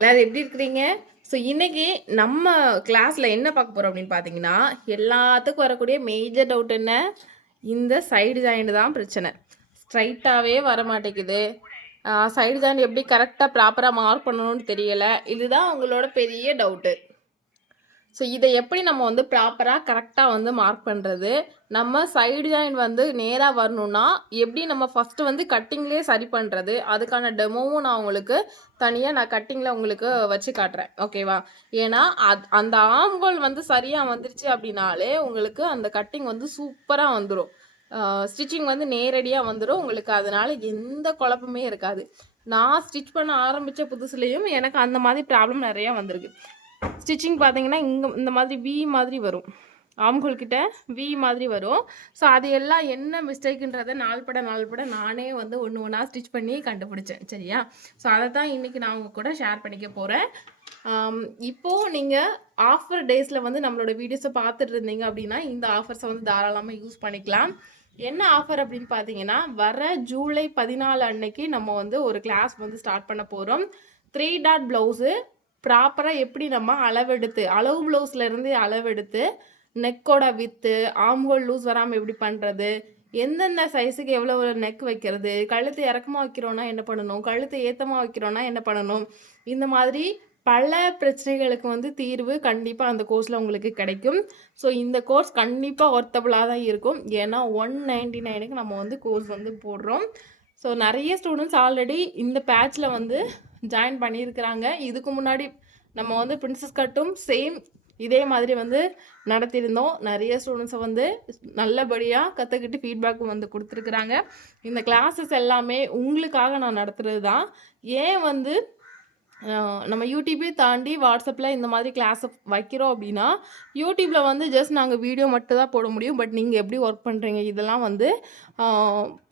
எல்லாரும் எப்படி இருக்கிறீங்க? ஸோ இன்னைக்கு நம்ம கிளாஸ்ல என்ன பார்க்க போறோம் அப்படின்னு பார்த்தீங்கன்னா, எல்லாத்துக்கும் வரக்கூடிய மேஜர் டவுட் என்ன? இந்த சைடு ஜாயிண்ட் தான் பிரச்சனை. ஸ்ட்ரைட்டாவே வர மாட்டேங்குது. சைடு ஜாயிண்ட் எப்படி கரெக்டாக ப்ராப்பராக மார்க் பண்ணணும்னு தெரியல. இதுதான் உங்களோட பெரிய டவுட்டு. ஸோ இதை எப்படி நம்ம வந்து ப்ராப்பராக கரெக்டாக வந்து மார்க் பண்ணுறது? நம்ம சைடு ஜாயின் வந்து நேராக வரணும்னா எப்படி நம்ம ஃபஸ்ட்டு வந்து கட்டிங்லேயே சரி பண்ணுறது? அதுக்கான டெமோவும் நான் உங்களுக்கு தனியாக கட்டிங்கில் உங்களுக்கு வச்சு காட்டுறேன். ஓகேவா? ஏன்னா அந்த ஆம்கோல் வந்து சரியாக வந்துருச்சு அப்படின்னாலே உங்களுக்கு அந்த கட்டிங் வந்து சூப்பராக வந்துடும். ஸ்டிச்சிங் வந்து நேரடியாக வந்துடும். உங்களுக்கு அதனால் எந்த குழப்பமே இருக்காது. நான் ஸ்டிச் பண்ண ஆரம்பித்த புதுசுலேயும் எனக்கு அந்த மாதிரி ப்ராப்ளம் நிறையா வந்திருக்கு. ஸ்டிச்சிங் பார்த்தீங்கன்னா இங்கே இந்த மாதிரி வி மாதிரி வரும், ஆம்கோல் கிட்ட வி மாதிரி வரும். ஸோ அது எல்லாம் என்ன மிஸ்டேக்குன்றதை நாள்பட நானே வந்து ஒன்று ஒன்றா ஸ்டிச் பண்ணி கண்டுபிடிச்சேன். சரியா? ஸோ அதை தான் இன்றைக்கி நான் உங்கள் கூட ஷேர் பண்ணிக்க போகிறேன். இப்போது நீங்கள் ஆஃபர் டேஸில் வந்து நம்மளோட வீடியோஸை பார்த்துட்டு இருந்தீங்க அப்படின்னா இந்த ஆஃபர்ஸை வந்து தாராளமாக யூஸ் பண்ணிக்கலாம். என்ன ஆஃபர் அப்படின்னு பார்த்தீங்கன்னா, வர ஜூலை 14 அன்னைக்கு நம்ம வந்து ஒரு கிளாஸ் வந்து ஸ்டார்ட் பண்ண போகிறோம். 3 டாட் ப்ளவுஸு ப்ராப்பராக எப்படி நம்ம அளவெடுத்து அளவு ப்ளவுஸ்லேருந்து அளவெடுத்து நெக்கோட வித்து ஆம்ஹோல் லூஸ் வராமல் எப்படி பண்ணுறது, எந்தெந்த சைஸுக்கு எவ்வளோ நெக் வைக்கிறது, கழுத்து இறக்கமாக வைக்கிறோன்னா என்ன பண்ணணும், கழுத்து ஏற்றமாக வைக்கிறோன்னா என்ன பண்ணணும், இந்த மாதிரி பல பிரச்சனைகளுக்கு வந்து தீர்வு கண்டிப்பாக அந்த கோர்ஸில் உங்களுக்கு கிடைக்கும். ஸோ இந்த கோர்ஸ் கண்டிப்பாக ஒர்த்தபுளாக தான் இருக்கும். ஏன்னா 199க்கு நம்ம வந்து கோர்ஸ் வந்து போடுறோம். ஸோ நிறைய ஸ்டூடெண்ட்ஸ் ஆல்ரெடி இந்த பேட்சில் வந்து ஜாயின் பண்ணியிருக்கிறாங்க. இதுக்கு முன்னாடி நம்ம வந்து பிரின்சஸ் கட்டும் சேம் இதே மாதிரி வந்து நடத்தியிருந்தோம். நிறைய ஸ்டூடெண்ட்ஸை வந்து நல்லபடியாக கற்றுக்கிட்டு ஃபீட்பேக்கும் வந்து கொடுத்துருக்குறாங்க. இந்த கிளாஸஸ் எல்லாமே உங்களுக்காக நான் நடத்துகிறது தான். ஏன் வந்து நம்ம யூடியூபே தாண்டி வாட்ஸ்அப்பில் இந்த மாதிரி கிளாஸ் வைக்கிறோம் அப்படின்னா, யூடியூப்பில் வந்து ஜஸ்ட் நாங்கள் வீடியோ மட்டும் தான் போட முடியும். பட் நீங்கள் எப்படி ஒர்க் பண்ணுறீங்க இதெல்லாம் வந்து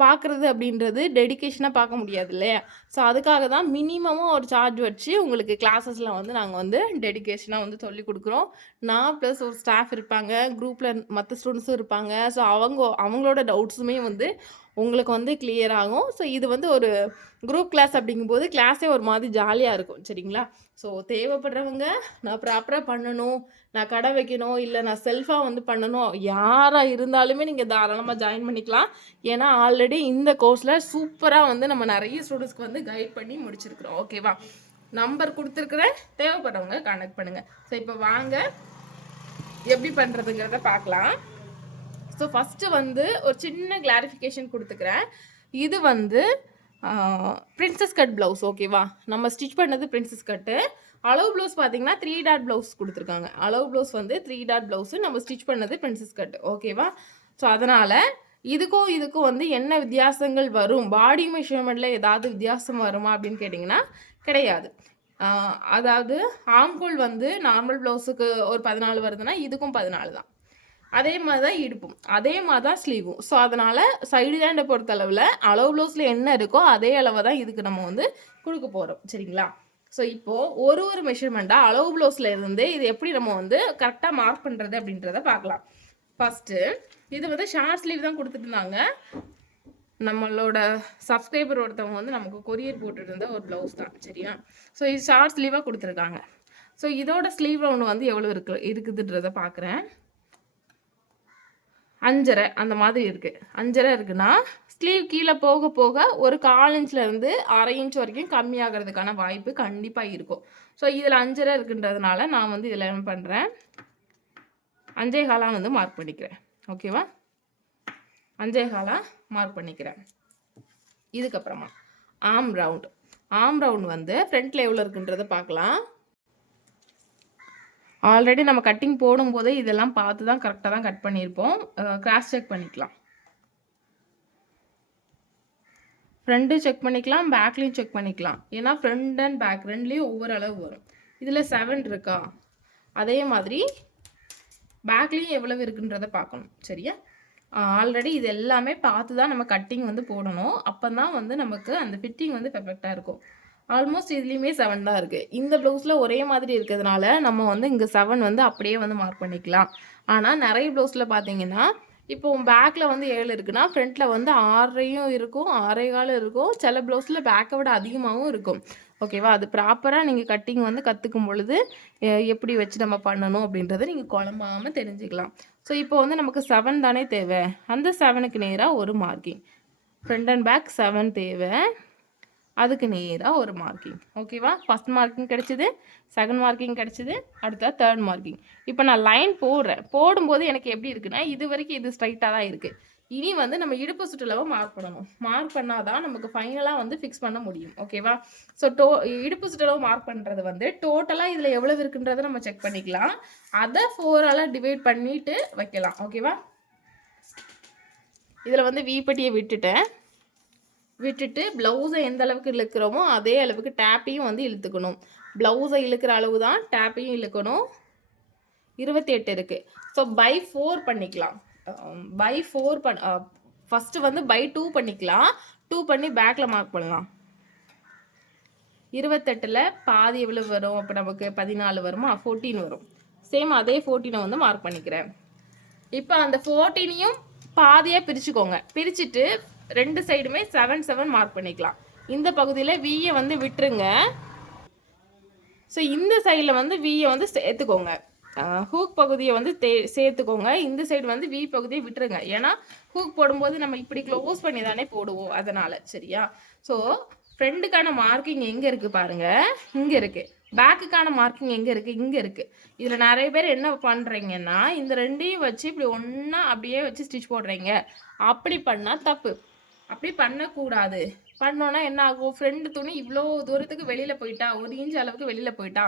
பார்க்குறது அப்படின்றது டெடிக்கேஷனாக பார்க்க முடியாது இல்லையா? ஸோ அதுக்காக தான் மினிமமாக ஒரு சார்ஜ் வச்சு உங்களுக்கு கிளாஸஸில் வந்து நாங்கள் வந்து டெடிக்கேஷனாக வந்து சொல்லிக் கொடுக்குறோம். நான் ப்ளஸ் ஒரு ஸ்டாஃப் இருப்பாங்க, குரூப்பில் மற்ற ஸ்டூடெண்ட்ஸும் இருப்பாங்க. ஸோ அவங்களோட டவுட்ஸுமே வந்து உங்களுக்கு வந்து கிளியர் ஆகும். ஸோ இது வந்து ஒரு குரூப் கிளாஸ் அப்படிங்கும்போது கிளாஸே ஒரு மாதிரி ஜாலியாக இருக்கும். சரிங்களா? ஸோ தேவைப்படுறவங்க நான் ப்ராப்பராக பண்ணணும், நான் கடை வைக்கணும், இல்லை நான் செல்ஃபாக வந்து பண்ணணும், யாராக இருந்தாலுமே நீங்கள் தாராளமாக ஜாயின் பண்ணிக்கலாம். ஏன்னா ஆல்ரெடி இந்த கோர்ஸில் சூப்பராக வந்து நம்ம நிறைய ஸ்டூடெண்ட்ஸ்க்கு வந்து கைட் பண்ணி முடிச்சிருக்கிறோம். ஓகேவா? நம்பர் கொடுத்துருக்குறேன், தேவைப்படுறவங்க கான்டாக்ட் பண்ணுங்கள். ஸோ இப்போ வாங்க எப்படி பண்ணுறதுங்கிறத பார்க்கலாம். ஸோ ஃபஸ்ட்டு வந்து ஒரு சின்ன கிளாரிஃபிகேஷன் கொடுத்துக்கிறேன். இது வந்து பிரின்சஸ் கட் ப்ளவுஸ். ஓகேவா? நம்ம ஸ்டிச் பண்ணது பிரின்சஸ் கட்டு. அளவு ப்ளவுஸ் பார்த்தீங்கன்னா 3 டாட் ப்ளவுஸ் கொடுத்துருக்காங்க. அளவு ப்ளவுஸ் வந்து 3 டாட் ப்ளவுஸு, நம்ம ஸ்டிச் பண்ணது பிரின்சஸ் கட்டு. ஓகேவா? ஸோ அதனால் இதுக்கும் வந்து என்ன வித்தியாசங்கள் வரும், பாடி மெஷர்மெண்ட்டில் ஏதாவது வித்தியாசம் வருமா அப்படின்னு கேட்டிங்கன்னா கிடையாது. அதாவது ஆம்கோல் வந்து நார்மல் ப்ளவுஸுக்கு ஒரு 14 வருதுன்னா இதுக்கும் 14 தான். அதே மாதிரி தான் இடுப்பும், அதே மாதிரி தான் ஸ்லீவும். ஸோ அதனால் சைடு ஹேண்டை பொறுத்தளவில் அளவு ப்ளவுஸில் என்ன இருக்கோ அதே அளவை தான் இதுக்கு நம்ம வந்து கொடுக்க போகிறோம். சரிங்களா? ஸோ இப்போது ஒரு மெஷர்மெண்ட்டாக அளவு ப்ளவுஸில் இருந்து இது எப்படி நம்ம வந்து கரெக்டாக மார்க் பண்ணுறது அப்படின்றத பார்க்கலாம். ஃபஸ்ட்டு இது வந்து ஷார்ட் ஸ்லீவ் தான் கொடுத்துட்டு இருந்தாங்க. நம்மளோட சப்ஸ்கிரைபர் ஒருத்தவங்க வந்து நமக்கு கொரியர் போட்டுட்டு இருந்த ஒரு ப்ளவுஸ் தான். சரியா? ஸோ இது ஷார்ட் ஸ்லீவாக கொடுத்துருக்காங்க. ஸோ இதோட ஸ்லீவ் ரவுண்டு வந்து எவ்வளோ இருக்குதுன்றதை பார்க்குறேன். 5.5 அந்த மாதிரி இருக்குது. 5.5 இருக்குன்னா ஸ்லீவ் கீழே போக போக ஒரு 1/4 இன்ச்லேருந்து 1/2 இன்ச் வரைக்கும் கம்மியாகிறதுக்கான வாய்ப்பு கண்டிப்பாக இருக்கும். ஸோ இதில் 5.5 இருக்குன்றதுனால நான் வந்து இதில் என்ன பண்ணுறேன், 5.25 வந்து மார்க் பண்ணிக்கிறேன். ஓகேவா? 5.25 மார்க் பண்ணிக்கிறேன். இதுக்கப்புறமா ஆம் ரவுண்ட் வந்து ஃப்ரண்ட்டில் எவ்வளோ இருக்குன்றதை பார்க்கலாம். ஆல்ரெடி நம்ம கட்டிங் போடும்போதே இதெல்லாம் பார்த்து தான் கரெக்டாக தான் கட் பண்ணியிருப்போம். கிராஸ் செக் பண்ணிக்கலாம். ஃப்ரண்ட்டு செக் பண்ணிக்கலாம், பேக்லேயும் செக் பண்ணிக்கலாம். ஏன்னா ஃப்ரண்ட் அண்ட் பேக் ரெண்டுலேயும் ஒவ்வொரு அளவு வரும். இதில் 7 இருக்கா, அதே மாதிரி பேக்லேயும் எவ்வளவு இருக்குன்றதை பார்க்கணும். சரியா? ஆல்ரெடி இது எல்லாமே பார்த்து தான் நம்ம கட்டிங் வந்து போடணும். அப்போ தான் வந்து நமக்கு அந்த ஃபிட்டிங் வந்து பெர்ஃபெக்டாக இருக்கும். ஆல்மோஸ்ட் இதுலேயுமே 7 தான் இருக்குது. இந்த ப்ளவுஸில் ஒரே மாதிரி இருக்கிறதுனால நம்ம வந்து இங்கே 7 வந்து அப்படியே வந்து மார்க் பண்ணிக்கலாம். ஆனால் நிறைய ப்ளவுஸில் பார்த்தீங்கன்னா இப்போ பேக்கில் வந்து 7 இருக்குன்னா ஃப்ரண்ட்டில் வந்து 6.5 இருக்கும், 6.25 இருக்கும். சில ப்ளவுஸில் பேக்கை விட அதிகமாகவும் இருக்கும். ஓகேவா? அது ப்ராப்பராக நீங்கள் கட்டிங் வந்து கற்றுக்கும் பொழுது எப்படி வச்சு நம்ம பண்ணணும் அப்படின்றத நீங்கள் குழம்பாமல் தெரிஞ்சுக்கலாம். ஸோ இப்போ வந்து நமக்கு 7 தானே தேவை. அந்த 7க்கு நேராக ஒரு மார்க்கிங். ஃப்ரண்ட் அண்ட் பேக் 7 தேவை. அதுக்கு நேராக ஒரு மார்க்கிங். ஓகேவா? ஃபஸ்ட் மார்க்கிங் கிடச்சிது, செகண்ட் மார்க்கிங் கிடச்சிது, அடுத்த தேர்ட் மார்க்கிங். இப்போ நான் லைன் போடுறேன். போடும்போது எனக்கு எப்படி இருக்குன்னா, இது வரைக்கும் இது ஸ்ட்ரைட்டாக தான் இருக்குது. இனி வந்து நம்ம இடுப்பு சுற்றளவை மார்க் பண்ணணும். மார்க் பண்ணால் தான் நமக்கு ஃபைனலாக வந்து ஃபிக்ஸ் பண்ண முடியும். ஓகேவா? ஸோ இடுப்பு சுற்றளவு மார்க் பண்ணுறது வந்து டோட்டலாக இதில் எவ்வளவு இருக்குன்றதை நம்ம செக் பண்ணிக்கலாம். அதை 4ஆல் டிவைட் பண்ணிவிட்டு வைக்கலாம். ஓகேவா? இதில் வந்து வீப்பட்டியை விட்டுட்டு ப்ளவுஸை எந்த அளவுக்கு இழுக்கிறோமோ அதே அளவுக்கு டேப்பையும் வந்து இழுத்துக்கணும். ப்ளவுஸை இழுக்கிற அளவு தான் டேப்பையும் இழுக்கணும். 28 இருக்குது. ஸோ பை 4 பண்ணிக்கலாம். பை 4 ஃபஸ்ட்டு வந்து பை 2 பண்ணிக்கலாம். 2 பண்ணி பேக்கில் மார்க் பண்ணலாம். 28ல் பாதி எவ்வளோ வரும்? அப்போ நமக்கு 14 வருமா? 14 வரும். சேம் அதே 14 வந்து மார்க் பண்ணிக்கிறேன். இப்போ அந்த 14ஐயும் பாதியாக பிரிச்சுக்கோங்க. பிரிச்சுட்டு 2 சைடுமே 7 7 மார்க் பண்ணிக்கலாம். இந்த பகுதியில் வியை வந்து விட்டுருங்க. ஸோ இந்த சைடில் வந்து வியை வந்து சேர்த்துக்கோங்க. ஹூக் பகுதியை வந்து சேர்த்துக்கோங்க. இந்த சைடு வந்து வி பகுதியை விட்டுருங்க. ஏன்னா ஹூக் போடும்போது நம்ம இப்படி க்ளோஸ் பண்ணி தானே போடுவோம், அதனால். சரியா? ஸோ ஃப்ரண்ட்டுக்கான மார்க்கிங் எங்கே இருக்குது பாருங்கள், இங்கே இருக்குது. பேக்குக்கான மார்க்கிங் எங்கே இருக்குது? இங்கே இருக்குது. இதில் நிறைய பேர் என்ன பண்ணுறீங்கன்னா, இந்த ரெண்டையும் வச்சு இப்படி ஒன்றா அப்படியே வச்சு ஸ்டிச் போடுறீங்க. அப்படி பண்ணால் தப்பு. அப்படி பண்ணக்கூடாது. பண்ணோன்னா என்ன ஆகும்? ஃப்ரெண்டு துணி இவ்வளோ தூரத்துக்கு வெளியில் போயிட்டா, 1 இன்ச் அளவுக்கு வெளியில் போயிட்டா,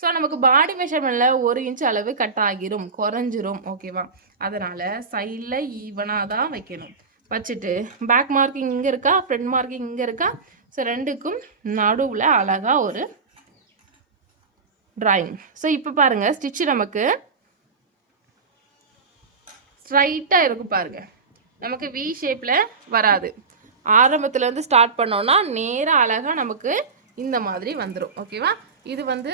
ஸோ நமக்கு பாடி மெஷர்மெண்ட்டில் 1 இன்ச் அளவு கட் ஆகிரும், குறைஞ்சிரும். ஓகேவா? அதனால் சைடில் ஈவனாக தான் வைக்கணும். வச்சுட்டு பேக் மார்க்கிங் இங்கே இருக்கா, ஃப்ரண்ட் மார்க்கிங் இங்கே இருக்கா. ஸோ ரெண்டுக்கும் நடுவில் அழகாக ஒரு ட்ராயிங். ஸோ இப்போ பாருங்கள், ஸ்டிச்சு நமக்கு ஸ்ட்ரைட்டாக இருக்கும் பாருங்கள். நமக்கு வி ஷேப்பில் வராது. ஆரம்பத்தில் வந்து ஸ்டார்ட் பண்ணோன்னா நேராக அழகாக நமக்கு இந்த மாதிரி வந்துடும். ஓகேவா? இது வந்து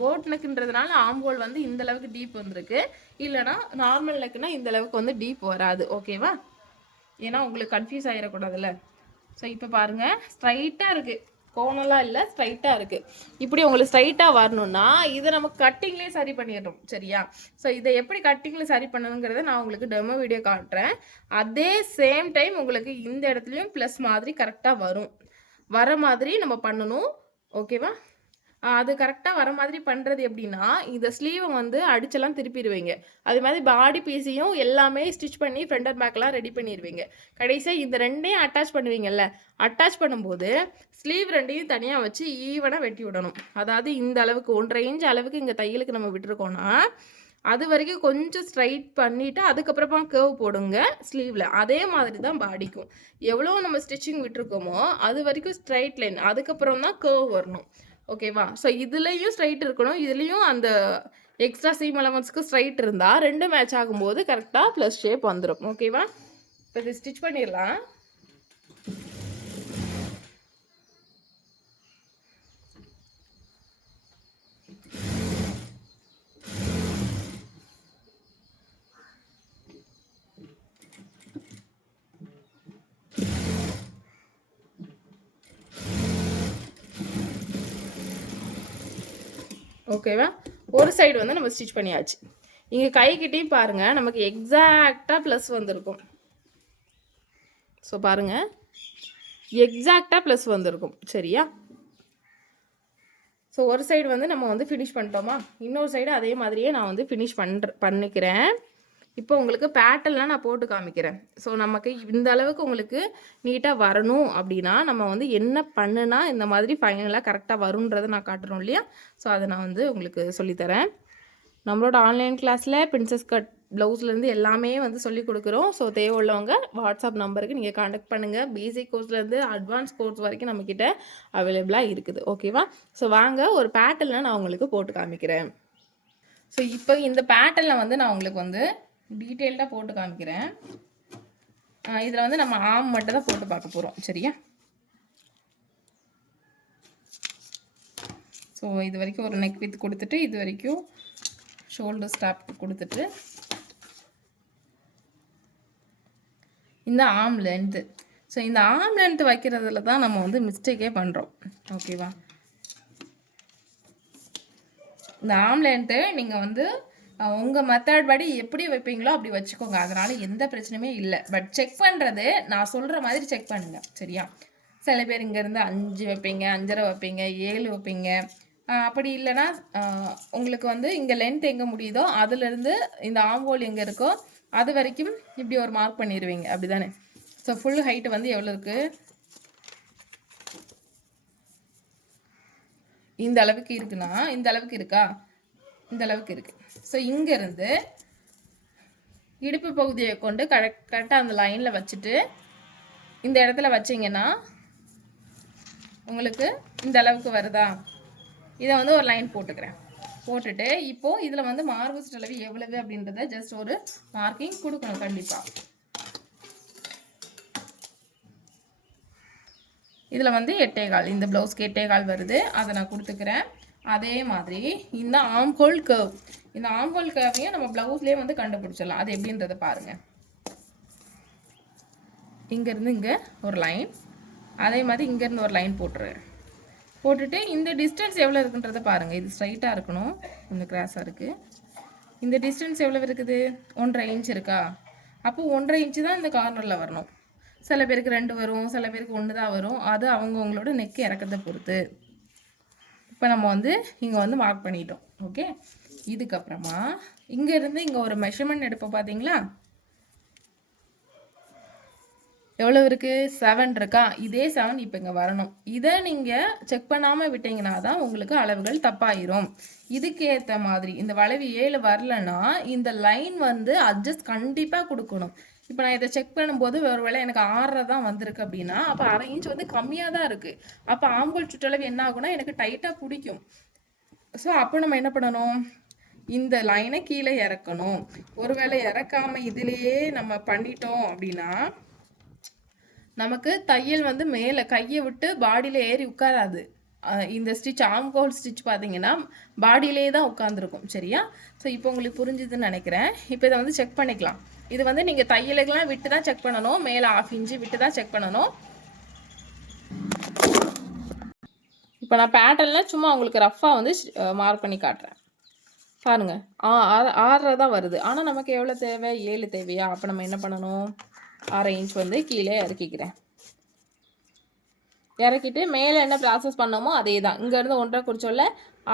போட் நெக்குன்றதுனால ஆம்போல் வந்து இந்த அளவுக்கு டீப் வந்திருக்கு. இல்லைனா நார்மல் நெக்குனா இந்த அளவுக்கு வந்து டீப் வராது. ஓகேவா? ஏன்னா உங்களுக்கு கன்ஃபியூஸ் ஆகிடக்கூடாதுல்ல. ஸோ இப்போ பாருங்கள், ஸ்ட்ரைட்டாக இருக்குது. கோணலாம் இல்லை, ஸ்ட்ரைட்டாக இருக்குது. இப்படி உங்களுக்கு ஸ்ட்ரைட்டாக வரணும்னா இதை நம்ம கட்டிங்லேயே சரி பண்ணிடணும். சரியா? ஸோ இதை எப்படி கட்டிங்கில் சரி பண்ணணுங்கிறத நான் உங்களுக்கு டெமோ வீடியோ காட்டுறேன். அதே சேம் டைம் உங்களுக்கு இந்த இடத்துலையும் ப்ளஸ் மாதிரி கரெக்டாக வர மாதிரி நம்ம பண்ணணும். ஓகேவா? அது கரெக்டாக வர மாதிரி பண்ணுறது எப்படின்னா, இந்த ஸ்லீவை வந்து அடிச்செல்லாம் திருப்பிடுவீங்க. அது மாதிரி பாடி பீஸையும் எல்லாமே ஸ்டிச் பண்ணி ஃப்ரண்ட் அண்ட் பேக்கெலாம் ரெடி பண்ணிடுவீங்க. கடைசியாக இந்த ரெண்டையும் அட்டாச் பண்ணுவீங்கல்ல, அட்டாச் பண்ணும்போது ஸ்லீவ் ரெண்டையும் தனியாக வச்சு ஈவனாக வெட்டி விடணும். அதாவது இந்த அளவுக்கு 1.5 இன்ச் அளவுக்கு இங்கே தையலுக்கு நம்ம விட்டுருக்கோன்னா, அது வரைக்கும் கொஞ்சம் ஸ்ட்ரைட் பண்ணிவிட்டு அதுக்கப்புறமா கேர்வ் போடுங்க ஸ்லீவில். அதே மாதிரி தான் பாடிக்கும். எவ்வளோ நம்ம ஸ்டிச்சிங் விட்டுருக்கோமோ அது வரைக்கும் ஸ்ட்ரைட் லைன், அதுக்கப்புறம் தான் கேர்வ் வரணும். ஓகேவா? ஸோ இதுலேயும் ஸ்ட்ரைட் இருக்கணும், இதுலேயும் அந்த எக்ஸ்ட்ரா சீம் அலவன்ஸ்க்கு ஸ்ட்ரைட் இருந்தால் 2 மேட்ச் ஆகும்போது கரெக்டாக ப்ளஸ் ஷேப் வந்துடும். ஓகேவா? இப்போ இது ஸ்டிச் பண்ணிடலாம். ஓகேவா? ஒரு சைடு வந்து நம்ம ஸ்டிச் பண்ணியாச்சு. இங்கே கைக்கிட்டையும் பாருங்கள், நமக்கு எக்ஸாக்டாக ப்ளஸ் வந்திருக்கும். ஸோ பாருங்கள், எக்ஸாக்டாக ப்ளஸ் வந்திருக்கும். சரியா? ஸோ ஒரு சைடு வந்து நம்ம வந்து ஃபினிஷ் பண்ணிட்டோமா, இன்னொரு சைடு அதே மாதிரியே நான் வந்து ஃபினிஷ் பண்ணிக்கிறேன். இப்போ உங்களுக்கு பேட்டர்ன்லாம் நான் போட்டு காமிக்கிறேன். ஸோ நமக்கு இந்த அளவுக்கு உங்களுக்கு நீட்டாக வரணும் அப்படின்னா நம்ம வந்து என்ன பண்ணுனா இந்த மாதிரி ஃபைனலாக கரெக்டாக வரும்ன்றதை நான் காட்டுறோம் இல்லையா? ஸோ அதை நான் வந்து உங்களுக்கு சொல்லித்தரேன். நம்மளோட ஆன்லைன் கிளாஸில் பிரின்சஸ் கட் ப்ளவுஸ்லேருந்து எல்லாமே வந்து சொல்லிக் கொடுக்குறோம். ஸோ தேவை உள்ளவங்க வாட்ஸ்அப் நம்பருக்கு நீங்கள் காண்டக்ட் பண்ணுங்கள். பேசிக் கோர்ஸ்லேருந்து அட்வான்ஸ் கோர்ஸ் வரைக்கும் நம்மக்கிட்ட அவைலபிளாக இருக்குது. ஓகேவா? ஸோ வாங்க ஒரு பேட்டர்னில் நான் உங்களுக்கு போட்டு காமிக்கிறேன். ஸோ இப்போ இந்த பேட்டர்னில் வந்து நான் உங்களுக்கு வந்து டீட்டெயில்டாக போட்டு காமிக்கிறேன். இதில் வந்து நம்ம ஆம் மட்டும் தான் போட்டு பார்க்க போகிறோம். சரியா? ஸோ இது வரைக்கும் ஒரு நெக் வித் கொடுத்துட்டு, இது வரைக்கும் ஷோல்டர் ஸ்டாப் கொடுத்துட்டு, இந்த ஆம் லென்த்து. ஸோ இந்த ஆர்ம் லென்த் வைக்கிறதுல தான் நம்ம வந்து மிஸ்டேக்கே பண்ணுறோம். ஓகேவா? இந்த ஆர்ம் லென்த்து நீங்கள் வந்து உங்கள் மெத்தட் படி எப்படி வைப்பீங்களோ அப்படி வச்சுக்கோங்க. அதனால் எந்த பிரச்சனையுமே இல்லை. பட் செக் பண்ணுறது நான் சொல்கிற மாதிரி செக் பண்ணுங்க. சரியா? சில பேர் இங்கேருந்து 5 வைப்பீங்க, 5.5 வைப்பீங்க, 7 வைப்பீங்க. அப்படி இல்லைன்னா உங்களுக்கு வந்து இங்கே லென்த் எங்கே முடியுதோ அதுலேருந்து இந்த ஆம்ஹோல் எங்கே இருக்கோ அது வரைக்கும் இப்படி ஒரு மார்க் பண்ணிடுவீங்க. அப்படி தானே? ஸோ ஃபுல் ஹைட்டு வந்து எவ்வளோ இருக்குது? இந்த அளவுக்கு இருக்குன்னா இந்த அளவுக்கு இருக்கா? இந்த அளவுக்கு இருக்குது. ஸோ இங்கேருந்து இடுப்பு பகுதியை கொண்டு கரெக்டாக அந்த லைனில் வச்சுட்டு இந்த இடத்துல வச்சிங்கன்னா உங்களுக்கு இந்த அளவுக்கு வருதா? இதை வந்து ஒரு லைன் போட்டுக்கிறேன். போட்டுட்டு இப்போது இதில் வந்து மார்பு சுற்றளவு எவ்வளவு அப்படின்றத ஜஸ்ட் ஒரு மார்க்கிங் கொடுக்கணும். கண்டிப்பாக இதில் வந்து 8.25, இந்த ப்ளவுஸ்க்கு 8.25 வருது. அதை நான் கொடுத்துக்கிறேன். அதே மாதிரி இந்த ஆம்ஹோல் கர்வ், இந்த ஆம்ஹோல் கர்வையும் நம்ம ப்ளவுஸ்லேயே வந்து கண்டுபிடிச்சிடலாம். அது எப்படின்றத பாருங்கள். இங்கேருந்து இங்கே ஒரு லைன், அதே மாதிரி இங்கேருந்து ஒரு லைன் போட்டுட்டு இந்த டிஸ்டன்ஸ் எவ்வளோ இருக்குன்றத பாருங்கள். இது ஸ்ட்ரைட்டாக இருக்கணும், இந்த கிராஸாக இருக்குது. இந்த டிஸ்டன்ஸ் எவ்வளோ இருக்குது? 1.5 இன்ச் இருக்கா? அப்போ 1.5 இன்ச்சு தான் இந்த கார்னரில் வரணும். சில பேருக்கு 2 வரும், சில பேருக்கு 1 தான் வரும். அது அவங்கவுங்களோட நெக்கு இறக்கத்தை பொறுத்து. இப்போ நம்ம வந்து இங்கே வந்து மார்க் பண்ணிட்டோம். ஓகே, இதுக்கப்புறமா இங்கேருந்து இங்கே ஒரு மெஷர்மெண்ட் எடுப்போம். பார்த்தீங்களா எவ்வளோ இருக்குது? 7 இருக்கா? இதே 7 இப்போ இங்கே வரணும். இதை நீங்கள் செக் பண்ணாமல் விட்டீங்கன்னா தான் உங்களுக்கு அளவுகள் தப்பாயிரும். இதுக்கேற்ற மாதிரி இந்த வளைவு 7 வரலன்னா இந்த லைன் வந்து அட்ஜஸ்ட் கண்டிப்பாக கொடுக்கணும். இப்போ நான் இதை செக் பண்ணும்போது ஒருவேளை எனக்கு 6 தான் வந்திருக்கு அப்படின்னா அப்போ 1/2 இன்ச் வந்து கம்மியாக தான் இருக்குது. அப்போ ஆம்ஹோல் சுற்றளவு என்ன ஆகும்னா எனக்கு டைட்டாக பிடிக்கும். ஸோ அப்போ நம்ம என்ன பண்ணணும்? இந்த லைனை கீழே இறக்கணும். ஒருவேளை இறக்காமல் இதிலேயே நம்ம பண்ணிட்டோம் அப்படின்னா நமக்கு தையல் வந்து மேலே கையை விட்டு பாடியில் ஏறி உட்காராது. இந்த ஸ்டிச் ஆம்ஹோல் ஸ்டிச் பார்த்தீங்கன்னா பாடியிலே தான் உட்காந்துருக்கும். சரியா? ஸோ இப்போ உங்களுக்கு புரிஞ்சுதுன்னு நினைக்கிறேன். இப்போ இதை வந்து செக் பண்ணிக்கலாம். இது வந்து நீங்கள் தையலுக்கெல்லாம் விட்டு தான் செக் பண்ணணும். மேலே 1/2 இன்ச்சு விட்டு தான் செக் பண்ணணும். இப்போ நான் பேட்டர்னில் சும்மா உங்களுக்கு ரஃப்பாக வந்து மார்க் பண்ணி காட்டுறேன். பாருங்கள், 6 தான் வருது. ஆனால் நமக்கு எவ்வளோ தேவை? 7 தேவையா? அப்போ நம்ம என்ன பண்ணணும்? 1/2 இன்ச் வந்து கீழே இறக்கிக்கிறேன். இறக்கிட்டு மேலே என்ன ப்ராசஸ் பண்ணோமோ அதே தான். இங்கேருந்து 1.5 குறிச்சோல்ல,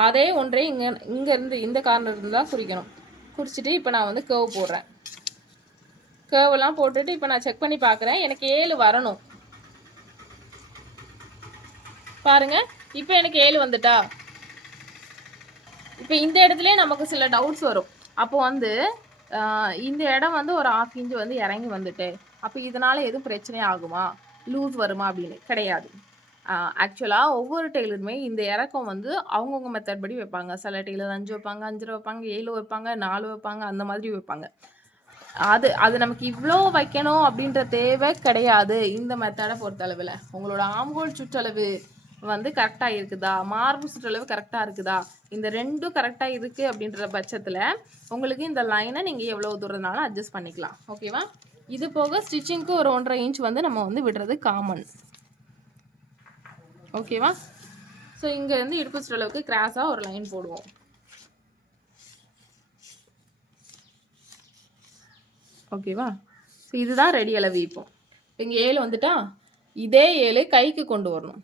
அதே 1.5 இங்கேருந்து இந்த கார்னர் இருந்து தான் குறிக்கணும். குறிச்சிட்டு இப்போ நான் வந்து கர்வ் போடுறேன். கர்வெல்லாம் போட்டுட்டு இப்போ நான் செக் பண்ணி பார்க்குறேன். எனக்கு 7 வரணும். பாருங்கள், இப்போ எனக்கு 7 வந்துட்டா? இப்போ இந்த இடத்துல நமக்கு சில டவுட்ஸ் வரும். அப்போ வந்து இந்த இடம் வந்து ஒரு 1/2 இன்ச் வந்து இறங்கி வந்துட்டு அப்போ இதனால் எதுவும் பிரச்சனை ஆகுமா, லூஸ் வருமா அப்படின்னு? கிடையாது. ஆக்சுவலாக ஒவ்வொரு டெய்லருமே இந்த இறக்கம் வந்து அவங்கவுங்க மெத்தட் படி வைப்பாங்க. சில டெய்லர் 5 வைப்பாங்க, 5.5 வைப்பாங்க, 7 வைப்பாங்க, 4 வைப்பாங்க, அந்த மாதிரி வைப்பாங்க. அது நமக்கு இவ்வளோ வைக்கணும் அப்படின்ற தேவை கிடையாது. இந்த மெத்தடை பொறுத்தளவில் உங்களோட ஆம்ஹோல் சுற்றளவு வந்து கரெக்டாக இருக்குதா, மார்பு சுற்றளவு கரெக்டாக இருக்குதா, இந்த ரெண்டும் கரெக்டாக இருக்குது அப்படின்ற பட்சத்தில் உங்களுக்கு இந்த லைனை நீங்கள் எவ்வளோ தூரம்னாலும் அட்ஜஸ்ட் பண்ணிக்கலாம். ஓகேவா? இது போக ஸ்டிச்சிங்க்கு ஒரு 1.5 இன்ச் வந்து நம்ம வந்து விடுறது காமன். ஓகேவா? ஸோ இங்கேருந்து இடுப்பு சுற்றளவுக்கு கிராஸாக ஒரு லைன் போடுவோம். ஓகேவா? ஸோ இதுதான் ரெடி அளவு. இப்போ இங்கே 7 வந்துட்டா? இதே 7 கைக்கு கொண்டு வரணும்.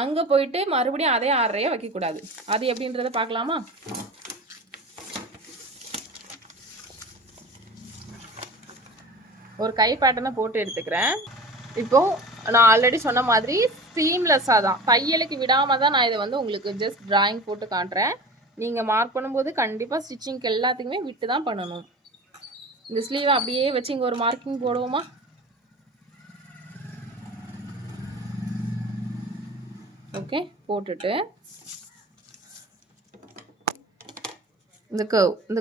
அங்கே போயிட்டு மறுபடியும் அதே 6.5 வைக்கக்கூடாது. அது எப்படின்றத பார்க்கலாமா? ஒரு கை பேட்டர்னை போட்டு எடுத்துக்கிறேன். இப்போது நான் ஆல்ரெடி சொன்ன மாதிரி சீம்லெஸ்ஸாக தான், தையலுக்கு விடாமல் தான் நான் இதை வந்து உங்களுக்கு ஜஸ்ட் ட்ராயிங் போட்டு காட்டுறேன். நீங்கள் மார்க் பண்ணும்போது கண்டிப்பாக ஸ்டிச்சிங்க்கு எல்லாத்துக்குமே விட்டு தான் பண்ணணும். இந்த ஸ்லீவை அப்படியே வச்சு இங்கே ஒரு மார்க்கிங் போடுவோமா? ஓகே, போட்டுட்டு இந்த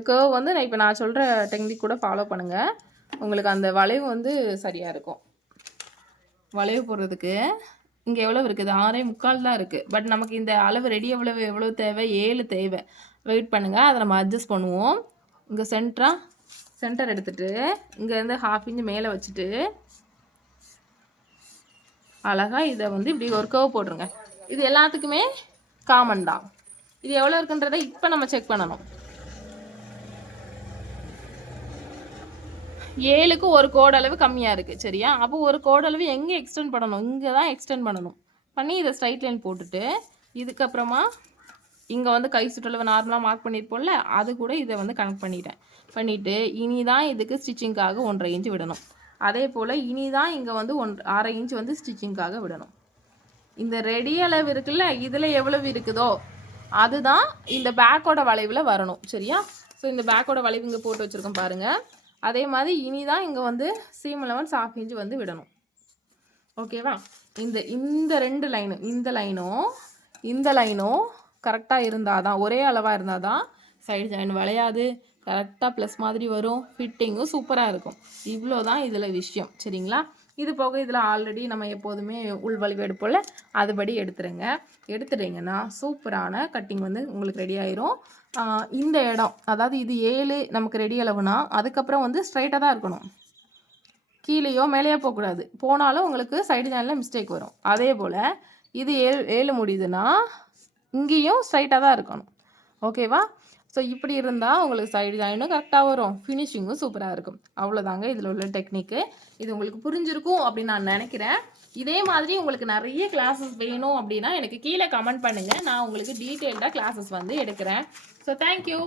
கர்வ் வந்து நான் இப்போ நான் சொல்கிற டெக்னிக் கூட ஃபாலோ பண்ணுங்கள். உங்களுக்கு அந்த வளைவு வந்து சரியாக இருக்கும். வளைவு போடுறதுக்கு இங்கே எவ்வளோ இருக்குது? 6.25 தான் இருக்குது. பட் நமக்கு இந்த அளவு ரெடி எவ்வளோ தேவை? 7 தேவை. வெயிட் பண்ணுங்கள், அதை நம்ம அட்ஜஸ்ட் பண்ணுவோம். இங்கே சென்டர் எடுத்துகிட்டு இங்கேருந்து 1/2 இன்ச் மேலே வச்சுட்டு அழகாக இதை வந்து இப்படி ஒரு கர்வ் போட்டுருங்க. இது எல்லாத்துக்குமே காமன் தான். இது எவ்வளோ இருக்குன்றதை இப்போ நம்ம செக் பண்ணணும். 7க்கு ஒரு கோடளவு கம்மியாக இருக்குது சரியா. அப்போ ஒரு கோடளவு எங்கே எக்ஸ்டெண்ட் பண்ணணும், இங்கே தான் எக்ஸ்டெண்ட் பண்ணணும். பண்ணி இதை ஸ்ட்ரைட் லைன் போட்டுட்டு இதுக்கப்புறமா இங்கே வந்து கை சுற்றளவு நார்மலாக மார்க் பண்ணியிருப்போம்ல, அது கூட இதை வந்து கனெக்ட் பண்ணிவிட்டு இனி தான் இதுக்கு ஸ்டிச்சிங்காக 1.5 இன்ச்சு விடணும். அதே போல் இனி தான் இங்கே வந்து 1/2 இன்ச்சு வந்து ஸ்டிச்சிங்காக விடணும். இந்த ரெடி அளவு இருக்குல்ல, இதில் எவ்வளவு இருக்குதோ அதுதான் இந்த பேக்கோட வளைவில் வரணும் சரியா. ஸோ இந்த பேக்கோட வளைவு இங்கே போட்டு வச்சுருக்கோம் பாருங்கள். அதே மாதிரி இனி தான் இங்கே வந்து சீம் அலவன்ஸ் 1/2 இன்ச்சு வந்து விடணும். ஓகேவா. இந்த 2 லைனும் இந்த லைனும் கரெக்டாக இருந்தால் தான், ஒரே அளவாக இருந்தால் தான் சைடு ஜாயின் வளையாது, கரெக்டாக ப்ளஸ் மாதிரி வரும், ஃபிட்டிங்கும் சூப்பராக இருக்கும். இவ்வளோ தான் இதில் விஷயம் சரிங்களா. இது போக இதில் ஆல்ரெடி நம்ம எப்போதுமே உள்வளைவு எடுப்போம்ல, அதுபடி எடுத்துட்டீங்கன்னா சூப்பரான கட்டிங் வந்து உங்களுக்கு ரெடி ஆயிரும். இந்த இடம் அதாவது இது 7 நமக்கு ரெடி அளவுனா அதுக்கப்புறம் வந்து ஸ்ட்ரைட்டாக தான் இருக்கணும், கீழேயோ மேலேயோ போகக்கூடாது. போனாலும் உங்களுக்கு சைடு ஜாயினில் மிஸ்டேக் வரும். அதே போல் இது 7 முடியுதுன்னா இங்கேயும் ஸ்ட்ரைட்டாக தான் இருக்கணும். ஓகேவா. ஸோ இப்படி இருந்தால் உங்களுக்கு சைடு ஜாயினும் கரெக்டாக வரும், ஃபினிஷிங்கும் சூப்பராக இருக்கும். அவ்வளோதாங்க இதில் உள்ள டெக்னிக்கு. இது உங்களுக்கு புரிஞ்சிருக்கும் அப்படின்னு நான் நினைக்கிறேன். இதே மாதிரி உங்களுக்கு நிறைய கிளாஸஸ் வேணும் அப்படின்னா எனக்கு கீழே கமெண்ட் பண்ணுங்கள், நான் உங்களுக்கு டீட்டெயில்டாக கிளாஸஸ் வந்து எடுக்கிறேன். So thank you.